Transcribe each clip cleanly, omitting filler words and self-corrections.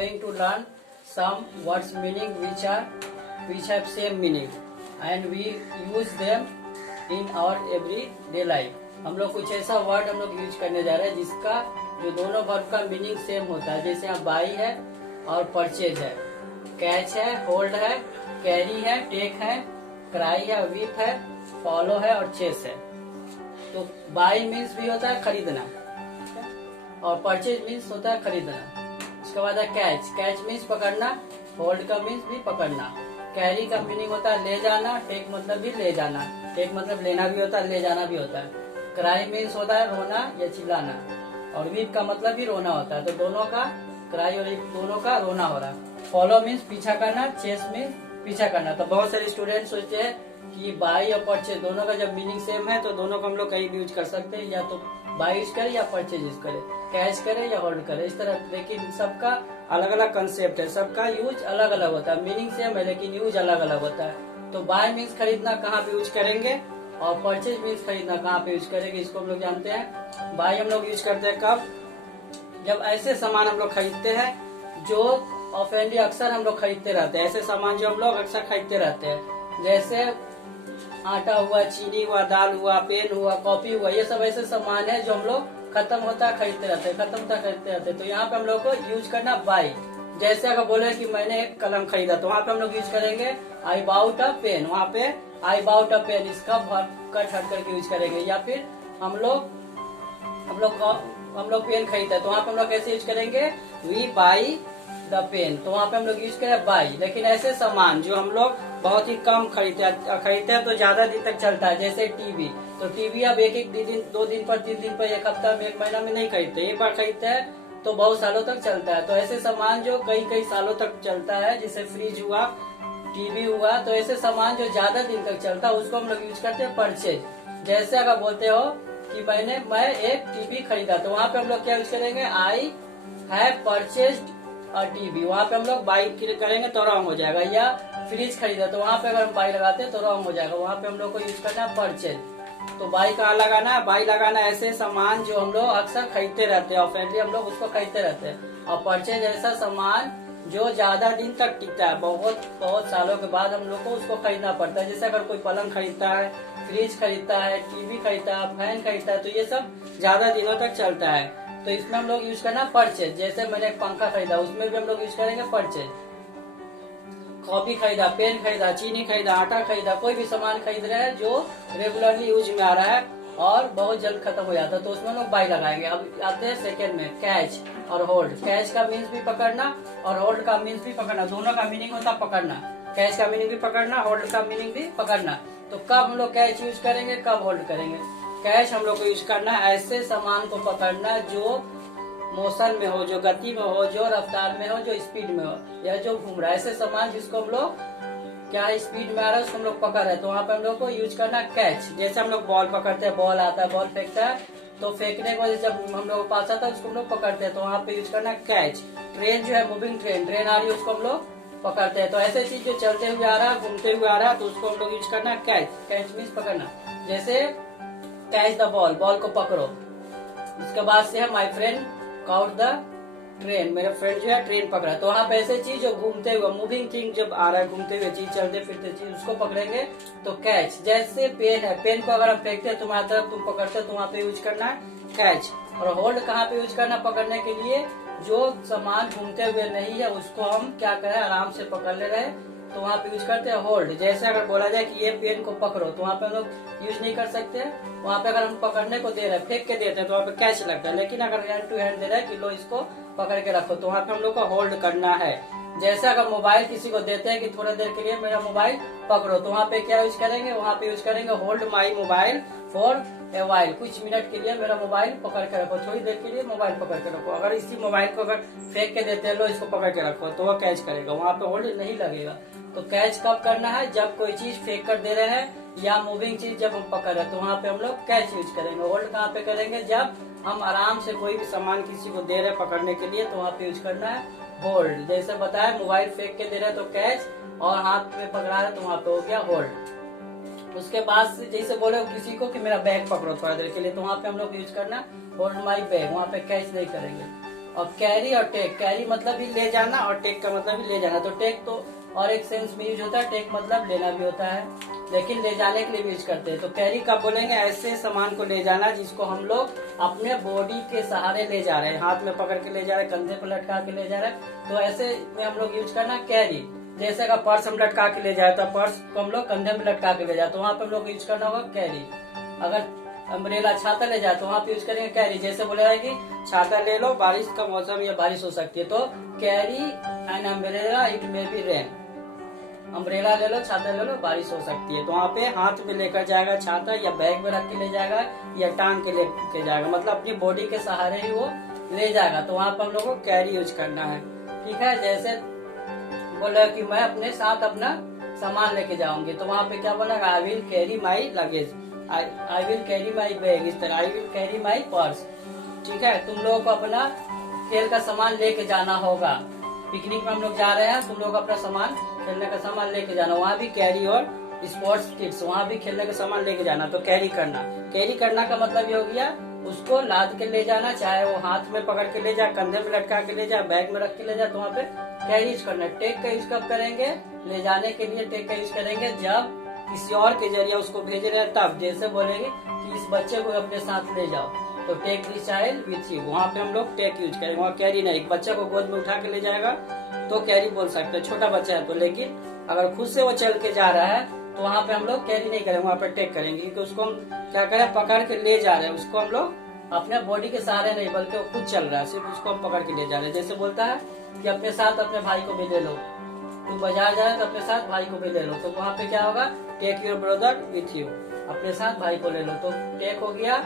going to learn some words meaning which have same meaning and we use them in our everyday life. हम लोग कुछ ऐसा word हम लोग use करने जा रहे हैं जिसका जो दोनों वर्ड का मीनिंग सेम होता है। जैसे यहाँ बाई है और परचेज है, कैच है, होल्ड है, कैरी है, टेक है, क्राई है, वीप है, फॉलो है और चेस है। तो बाई मीन्स भी होता है खरीदना और परचेज मीन्स होता है खरीदना। उसके बाद है कैच, कैच मीन्स पकड़ना, होल्ड का मीन्स भी पकड़ना, कैरी का मीनिंग होता है ले जाना, टेक मतलब भी ले जाना, टेक मतलब लेना भी होता है, ले जाना भी होता है। क्राई मीन्स होता है रोना या चिल्लाना और वीप का मतलब भी रोना होता है। तो दोनों का क्राई और वीप दोनों का रोना हो रहा है। फॉलो मीन्स पीछा करना, चेस मीन्स पीछा करना। तो बहुत सारे स्टूडेंट सोचते हैं कि बाई और परचेज दोनों का जब मीनिंग सेम है तो दोनों को हम लोग कहीं भी यूज कर सकते हैं, या तो बाई यूज करे या परचेज यूज करे, कैच करे या होल्ड करे, इस तरह। लेकिन सबका अलग अलग कंसेप्ट है, सबका यूज अलग अलग होता है। मीनिंग सेम है लेकिन यूज अलग अलग होता है। तो बाय मीन्स खरीदना कहाँ पे यूज करेंगे और परचेज मीन्स खरीदना कहाँ पे यूज करेंगे, इसको हम लोग जानते हैं। बाय हम लोग यूज करते हैं कब, जब ऐसे सामान हम लोग खरीदते हैं जो ऑफेंडली अक्सर हम लोग खरीदते रहते हैं। ऐसे सामान जो हम लोग अक्सर खरीदते रहते हैं, जैसे आटा हुआ, चीनी हुआ, दाल हुआ, पेन हुआ, कॉपी हुआ, ये सब ऐसे सामान है जो हम लोग खत्म होता खरीदते रहते हैं, खत्म होता खरीदते रहते हैं। तो यहाँ पे हम लोग को यूज करना बाई। जैसे अगर बोले कि मैंने एक कलम खरीदा तो वहाँ पे हम लोग यूज करेंगे आई बाउट अ पेन, वहाँ पे आई बाउट अ पेन इसका कट हट करके यूज करेंगे। या फिर हम लोग पेन खरीदा तो वहाँ पे हम लोग कैसे यूज करेंगे, वी बाई द पेन, तो वहाँ पे हम लोग यूज करें बाई। लेकिन ऐसे सामान जो हम लोग बहुत ही कम खरीदते हैं तो ज्यादा दिन तक चलता है, जैसे टीवी। तो टीवी अब एक दिन, 2 दिन पर, 3 दिन पर, एक हफ्ता में, 1 महीना में नहीं खरीदते, एक बार खरीदते हैं तो बहुत सालों तक चलता है। तो ऐसे सामान जो कई सालों तक चलता है, जैसे फ्रिज हुआ, टीवी हुआ, तो ऐसे सामान जो ज्यादा दिन तक चलता है उसको हम लोग यूज करते हैं परचेज। जैसे अगर बोलते हो कि मैं एक टीवी खरीदा तो वहाँ पे हम लोग क्या यूज करेंगे, I have purchased a TV, वहाँ पे हम लोग बाई करेंगे तो रॉन्ग हो जाएगा। या फ्रिज खरीदा तो वहाँ पे अगर हम बाई लगाते हैं तो रॉन्ग हो जाएगा, वहाँ पे हम लोग को यूज करना है परचेज। तो बाई कहाँ लगाना है, बाई लगाना ऐसे सामान जो हम लोग अक्सर खरीदते रहते हैं, ऑफेंडली हम लोग उसको खरीदते रहते हैं। और परचेज ऐसा सामान जो ज्यादा दिन तक टिकता है, बहुत सालों के बाद हम लोग को उसको खरीदना पड़ता है। जैसे अगर कोई पलंग खरीदता है, फ्रिज खरीदता है, टीवी खरीदता है, फैन खरीदता है, तो ये सब ज्यादा दिनों तक चलता है। तो इसमें हम लोग यूज करना परचेज। जैसे मैंने एक पंखा खरीदा उसमें भी हम लोग यूज करेंगे परचेज। कॉपी खरीदा, पेन खरीदा, चीनी खरीदा, आटा खरीदा, कोई भी सामान खरीद रहे हैं जो रेगुलरली यूज में आ रहा है और बहुत जल्द खत्म हो जाता है तो उसमें हम लोग बाई लगाएंगे। अब आते हैं सेकेंड में, कैच और होल्ड। कैच का मीन्स भी पकड़ना और होल्ड का मीन्स भी पकड़ना, दोनों का मीनिंग होता है पकड़ना। कैच का मीनिंग भी पकड़ना, होल्ड का मीनिंग भी पकड़ना। तो कब हम लोग कैच यूज करेंगे, कब होल्ड करेंगे। कैच हम लोग को यूज करना है ऐसे सामान को पकड़ना जो मोशन में हो, जो गति में हो, जो रफ्तार में हो, जो स्पीड में हो, या जो घूम रहा है, ऐसे सामान जिसको हम लोग क्या स्पीड में आ रहा है उसको हम लोग पकड़ रहे हैं तो वहाँ पे हम लोग को यूज करना कैच। जैसे हम लोग बॉल पकड़ते हैं, बॉल आता है, बॉल फेंकता है तो फेंकने के वजह जब हम लोग पास आता है उसको हम लोग पकड़ते हैं तो वहाँ पे यूज करना कैच। ट्रेन जो है, मूविंग ट्रेन आ रही है उसको हम लोग पकड़ते हैं। तो ऐसे चीज जो चलते हुए आ रहा है, घूमते हुए आ रहा है तो उसको हम लोग यूज करना कैच। कैच मीन्स पकड़ना। जैसे कैच द बॉल, बॉल को पकड़ो। इसके बाद से है my friend cout the train, मेरा फ्रेंड जो है ट्रेन पकड़ा। तो वहाँ पे ऐसे चीज जो घूमते हुए, मूविंग थिंग जब आ रहा है, घूमते हुए चीज, चलते फिरते चीज, उसको पकड़ेंगे तो कैच। जैसे पेन है, पेन को अगर हम फेंकते हैं तुम्हारी तरफ, तुम पकड़ते हो तो वहाँ पे यूज करना है कैच। और होल्ड कहाँ पे यूज करना पकड़ने के लिए, जो सामान घूमते हुए नहीं है उसको हम क्या करें, आराम से पकड़ ले रहे तो वहाँ पे यूज करते हैं होल्ड। जैसे अगर बोला जाए कि ये पेन को पकड़ो तो वहाँ पे हम लोग यूज नहीं कर सकते। वहाँ पे अगर हम पकड़ने को दे रहे हैं, फेंक के देते हैं तो वहाँ पे कैच लगता है। लेकिन अगर हैंड टू हैंड दे रहे हैं कि लो इसको पकड़ के रखो तो वहाँ पे हम लोग को होल्ड करना है। जैसे अगर मोबाइल किसी को देते हैं कि थोड़ा देर के लिए मेरा मोबाइल पकड़ो तो वहाँ पे क्या यूज करेंगे, वहाँ पे यूज करेंगे hold my mobile for a while, कुछ मिनट के लिए मेरा मोबाइल पकड़ के रखो, थोड़ी देर के लिए मोबाइल पकड़ के रखो। अगर इसी मोबाइल को अगर फेंक के देते हैं लो इसको पकड़ के रखो तो वो कैच करेगा, वहाँ पे होल्ड नहीं लगेगा। तो कैच कब करना है, जब कोई चीज फेंक कर दे रहे हैं या मूविंग चीज जब हम पकड़ रहे हैं तो वहाँ पे हम लोग कैच यूज करेंगे। होल्ड कहाँ पे करेंगे, जब हम आराम से कोई भी सामान किसी को दे रहे हैं पकड़ने के लिए तो वहाँ पे यूज करना है होल्ड। जैसे बताया मोबाइल फेंक के दे रहे हैं तो कैच, और हाथ में पकड़ा रहे तो वहाँ पे हो गया होल्ड। उसके बाद से जैसे बोले किसी को कि मेरा बैग पकड़ो थोड़ा देर के लिए तो वहाँ पे हम लोग यूज करना होल्ड माई बैग, वहाँ पे कैच नहीं करेंगे। और कैरी और टेक, कैरी मतलब भी ले जाना और टेक का मतलब भी ले जाना। तो टेक तो और एक सेंस में यूज होता है, टेक मतलब लेना भी होता है, लेकिन ले जाने के लिए भी यूज करते हैं। तो कैरी कब बोलेंगे? ऐसे सामान को ले जाना जिसको हम लोग अपने बॉडी के सहारे ले जा रहे हैं, हाथ में पकड़ के ले जा रहे हैं, कंधे पर लटका के ले जा रहे हैं, तो ऐसे में हम लोग यूज करना कैरी। जैसे अगर पर्स हम लटका के ले जाए तो पर्स को हम लोग कंधे में लटका के ले जाए तो वहाँ पे हम लोग यूज करना होगा कैरी। अगर अम्ब्रेला छाता ले जाए तो वहाँ पे यूज करेंगे कैरी। जैसे बोलेगा कि छाता ले लो, बारिश का मौसम या बारिश हो सकती है, तो carry an umbrella it may be rain. Umbrella ले लो, छाता ले लो, बारिश हो सकती है। तो वहाँ पे हाथ में लेकर जाएगा छाता, या बैग में रख के ले जाएगा, या टांग के लेके जाएगा, मतलब अपनी बॉडी के सहारे ही वो ले जाएगा। तो वहाँ पर हम लोग को कैरी यूज करना है। ठीक है, जैसे बोला कि मैं अपने साथ अपना सामान लेके जाऊंगी, तो वहाँ पे क्या बोला? I will carry my luggage, I will carry my bag, इस तरह I will carry my purse. ठीक है, तुम लोगों को अपना खेल का सामान लेके जाना होगा। पिकनिक में हम लोग जा रहे हैं, तुम लोग अपना सामान, खेलने का सामान लेके जाना। वहाँ भी कैरी और स्पोर्ट्स किट्स, वहाँ भी खेलने का सामान लेके जाना। तो कैरी करना, कैरी करना का मतलब ये हो गया उसको लाद के ले जाना, चाहे वो हाथ में पकड़ के ले जाए, कंधे में लटका के ले जाए, बैग में रख के ले जाए, तो वहाँ पे कैरी यूज करना है। टेक का यूज कब करेंगे? ले जाने के लिए टेक का यूज करेंगे जब किसी और के जरिए उसको भेज रहे हैं तब। जैसे बोलेंगे कि इस बच्चे को अपने साथ ले जाओ, तो take this child with you, वहाँ पे हम लोग टेक यूज करेंगे, वहाँ कैरी नहीं। एक बच्चा को गोद में उठा के ले जाएगा तो कैरी बोल सकते हैं, छोटा बच्चा है तो। लेकिन अगर खुद से वो चल के जा रहा है तो वहाँ पे हम लोग कैरी नहीं करेंगे, वहाँ पे टेक करेंगे, क्योंकि उसको हम क्या करें? पकड़ के ले जा रहे हैं। उसको हम लोग अपने बॉडी के सहारे नहीं, बल्कि वो खुद चल रहा है, सिर्फ उसको हम पकड़ के ले जा रहे हैं। जैसे बोलता है कि अपने साथ अपने भाई को भी ले लो, तुम बाजार जाए तो अपने साथ भाई को भी ले लो, तो वहाँ पे क्या होगा? Take your brother with you, अपने साथ भाई को ले लो। तो टेक हो गया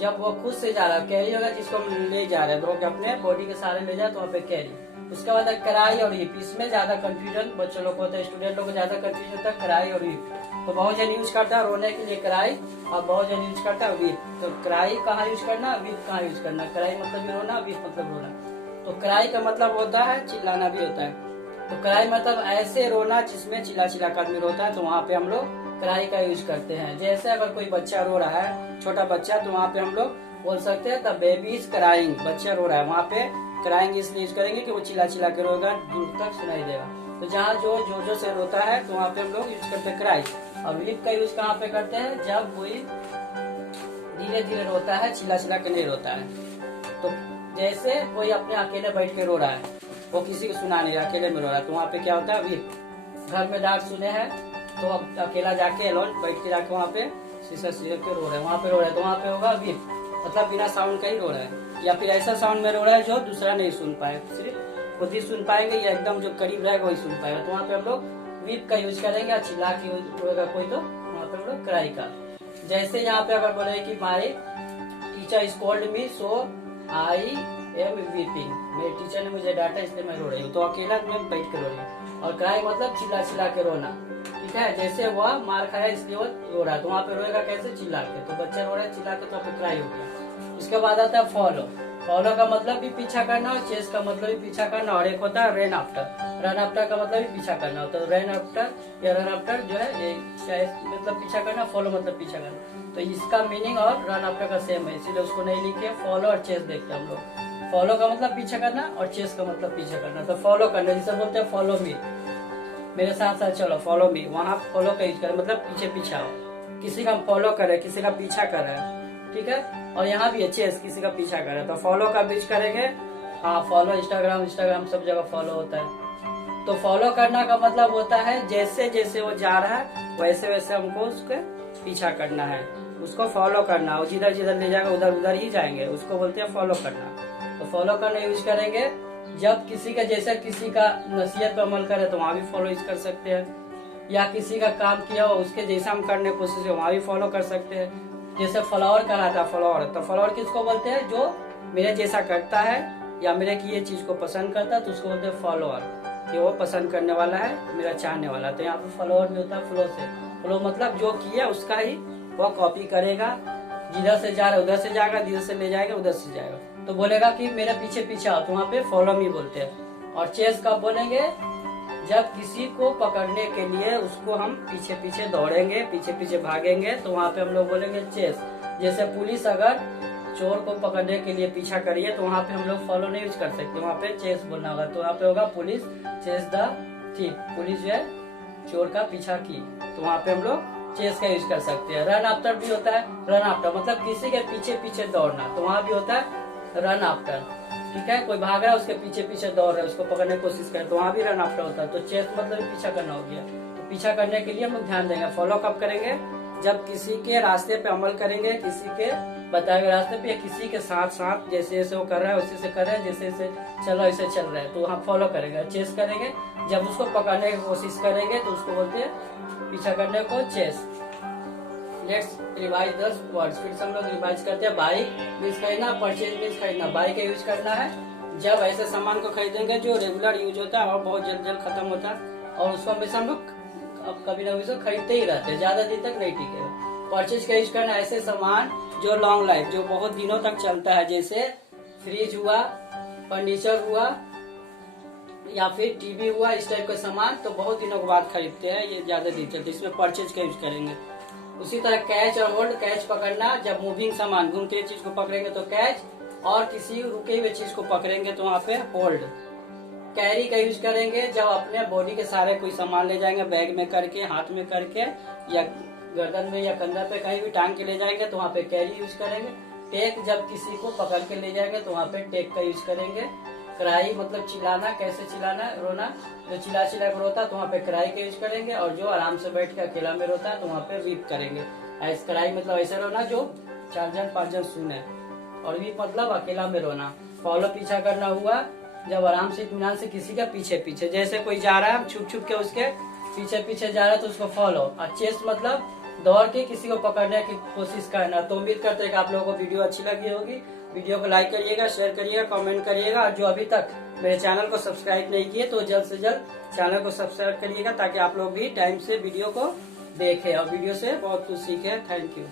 जब वो खुद से जा रहा है, कैरी होगा जिसको हम ले जा रहे हैं, तो अपने बॉडी के सहारे ले जाए तो वहाँ पे कैरी। उसके बाद कराई और हिप, इसमें ज्यादा कंफ्यूजन बच्चों लोग को होता है, स्टूडेंट लोग को ज्यादा कंफ्यूजन होता है कराई और हिप। तो बहुत जन यूज करता है रोने के लिए कराई, और बहुत जन यूज करता है विप। तो कराई कहाँ यूज करना, विप कहाँ यूज करना? कराई मतलब भी रोना, विप मतलब रोना। तो कराई का मतलब होता है चिल्लाना भी होता है। तो कराई मतलब ऐसे रोना जिसमें चिल्ला चिल्ला कर आदमी रोता है, तो वहाँ पे हम लोग कराई का यूज करते हैं। जैसे अगर कोई बच्चा रो रहा है, छोटा बच्चा, तो वहाँ पे हम लोग बोल सकते हैं द बेबी इज क्राइंग, बच्चा रो रहा है। वहाँ पे क्राइंग इसलिए यूज करेंगे कि वो चिल्ला चिल्ला के रोगा, दूर तक सुनाई देगा। तो जहाँ जो से रोता है तो वहाँ पे हम लोग यूज करते हैं क्राई। और विप का यूज कहाँ पे करते हैं? जब कोई धीरे धीरे रोता है, चिल्ला चिल्ला के नहीं रोता है। तो जैसे कोई अपने अकेले बैठ के रो रहा है, वो किसी को सुना नहीं रहा, अकेले में रो रहा है, तो वहाँ पे क्या होता है? विप। घर में डांट सुने हैं तो अब अकेला जाके एलोन बैठ के जाके वहाँ पे शीशा के रो रहे हैं, वहाँ पे रो रहे हैं, तो वहाँ पे होगा विप, मतलब बिना साउंड का ही रो रहा है। या फिर ऐसा साउंड में रो रहा है जो दूसरा नहीं सुन पाए, सिर्फ खुद ही सुन पाएंगे, या एकदम जो करीब रहेगा वही सुन पाएगा, तो वहाँ पे हम लोग विप का यूज करेंगे। और चिल्ला के रोएगा कोई तो वहाँ पे हम लोग क्राई का। जैसे यहाँ पे अगर बोले कि my teacher scold me so I am weeping, मेरे टीचर ने मुझे डांटा इसलिए मैं रो रही हूँ, तो अकेला में बैठ के रो रही हूँ। और क्राई मतलब चिल्ला चिल्ला के रोना। ठीक है, जैसे वह मार खाया इसलिए वो रो रहा है, तो वहाँ पे रोएगा कैसे? चिल्ला के। तो बच्चा रो रहा है चिल्ला के, तो वहाँ पे क्राई हो गया। उसके बाद आता है फॉलो। फॉलो का मतलब भी पीछा करना, और चेस का मतलब भी पीछा करना, और एक होता है रन आफ्टर। रन आफ्टर का मतलब भी पीछा करना होता है। रन आफ्टर या रन आफ्टर जो है ये मतलब पीछा करना, फॉलो मतलब पीछा करना। तो इसका मीनिंग और रन आफ्टर का सेम है, इसीलिए उसको नहीं लिखे। फॉलो और चेस देखते हैं हम लोग। फॉलो का मतलब पीछा करना और चेस का मतलब पीछा करना। तो फॉलो करना जिसे बोलते हैं फॉलो मी, मेरे साथ साथ चलो, फॉलो मी। वहाँ फॉलो का यूज करें मतलब पीछे पीछे आओ, किसी का हम फॉलो कर रहे हैं, किसी का पीछा कर रहे हैं। ठीक है, और यहाँ भी है चेस, किसी का पीछा कर रहे हैं, तो फॉलो का बीच करेंगे। हाँ, फॉलो इंस्टाग्राम सब जगह फॉलो होता है। तो फॉलो करना का मतलब होता है जैसे जैसे वो जा रहा है वैसे वैसे हमको उसके पीछा करना है, उसको फॉलो करना। और जिधर जिधर ले जाएगा उधर उधर ही जाएंगे, उसको बोलते हैं फॉलो करना। तो फॉलो करना यूज करेंगे जब किसी का, जैसे किसी का नसीहत पर अमल करे तो वहाँ भी फॉलो यूज कर सकते हैं, या किसी का काम किया हो उसके जैसा हम करने की कोशिश है वहाँ भी फॉलो कर सकते हैं। जैसे फॉलोअर कहलाता है फॉलोअर, तो फॉलोअर किसको बोलते हैं? जो मेरे जैसा करता है या मेरे किए चीज को पसंद करता है, तो उसको बोलते हैं फॉलोअर, कि वो पसंद करने वाला है, मेरा चाहने वाला। तो यहाँ पे फॉलोअर भी होता है फ्लो से। फ्लो मतलब जो किया उसका ही वो कॉपी करेगा, जिधर से जा रहा है उधर से जाएगा, जिधर से ले जाएगा उधर से जाएगा। तो बोलेगा कि मेरे पीछे पीछे आओ, तो वहाँ पे फॉलो मी बोलते हैं। और चेस कब बोलेंगे? जब किसी को पकड़ने के लिए उसको हम पीछे पीछे दौड़ेंगे, पीछे पीछे भागेंगे, तो वहाँ पे हम लोग बोलेंगे चेस। जैसे पुलिस अगर चोर को पकड़ने के लिए पीछा करिए तो वहाँ पे हम लोग फॉलो नहीं यूज कर सकते, वहाँ पे चेस बोलना होगा। तो वहाँ पे होगा police chase the thief, police जो है चोर का पीछा की, तो वहाँ पे हम लोग चेस का यूज कर सकते हैं। रन आफ्टर भी होता है, रन आफ्टर मतलब किसी के पीछे पीछे दौड़ना, तो वहाँ भी होता है रन आफ्टर। ठीक है, कोई भाग रहा है उसके पीछे पीछे दौड़ रहा है, उसको पकड़ने की कोशिश करे तो वहाँ भी रन आफ्टर होता है। तो चेस मतलब पीछा करना हो गया। तो पीछा करने के लिए हम लोग ध्यान देंगे। फॉलो कब करेंगे? जब किसी के रास्ते पे अमल करेंगे, किसी के बताए गए रास्ते पे, या किसी के साथ साथ जैसे जैसे वो कर रहा है उसी से कर रहे हैं, जैसे जैसे चल रहा है वैसे चल रहा है, तो वहाँ फॉलो करेंगे, चेस करेंगे। जब उसको पकड़ने की कोशिश करेंगे तो उसको बोलते हैं पीछा करने को chase. Let's revise the words, फिर से हम लोग रिवाइज करते हैं। बाई मीन्स खरीदना, परचेज मीन्स खरीदना। बाई का यूज करना है जब ऐसे सामान को खरीदेंगे जो रेगुलर यूज होता है और बहुत जल्द जल्द खत्म होता है, और उसको हमेशा हम लोग अब कभी ना कभी खरीदते ही रहते हैं, ज्यादा दिन तक नहीं टिकेगा। परचेज का यूज करना ऐसे सामान जो लॉन्ग लाइफ, जो बहुत दिनों तक चलता है, जैसे फ्रिज हुआ, फर्नीचर हुआ, या फिर टीवी हुआ, इस टाइप का सामान तो बहुत दिनों के बाद खरीदते हैं, ये ज्यादा दिन चलते, इसमें परचेज का यूज करेंगे। उसी तरह कैच और होल्ड, कैच पकड़ना, जब मूविंग सामान घूमते हुए चीज को पकड़ेंगे तो कैच, और किसी रुके हुए चीज को पकड़ेंगे तो वहाँ पे होल्ड। कैरी का यूज करेंगे जब अपने बॉडी के सारे कोई सामान ले जाएंगे, बैग में करके, हाथ में करके, या गर्दन में या कंधा पे कहीं भी टांग के ले जाएंगे तो वहाँ पे कैरी यूज करेंगे। टेक जब किसी को पकड़ के ले जाएंगे तो वहाँ पे टेक का यूज करेंगे। क्राई मतलब चिल्लाना, कैसे चिल्लाना, रोना, जो चिल्ला चिल्ला कर रोता है तो वहाँ पे क्राई का यूज करेंगे, और जो आराम से बैठ के अकेला में रोता है तो वहाँ पे वीप करेंगे। ऐसे क्राई मतलब ऐसे रोना जो 4 जन 5 जन सुने, और वीप मतलब अकेला में रोना। फॉलो पीछा करना हुआ जब आराम से इत्मीनान से किसी का पीछे पीछे, जैसे कोई जा रहा है छुप छुप के उसके पीछे पीछे जा रहा है तो उसको फॉलो। और चेस मतलब दौड़ के किसी को पकड़ने की कोशिश करना। तो उम्मीद करते हैं कि आप लोगों को वीडियो अच्छी लगी होगी। वीडियो को लाइक करिएगा, शेयर करिएगा, कमेंट करिएगा, और जो अभी तक मेरे चैनल को सब्सक्राइब नहीं किए तो जल्द से जल्द चैनल को सब्सक्राइब करिएगा, ताकि आप लोग भी टाइम से वीडियो को देखें और वीडियो से बहुत कुछ सीखें। Thank you.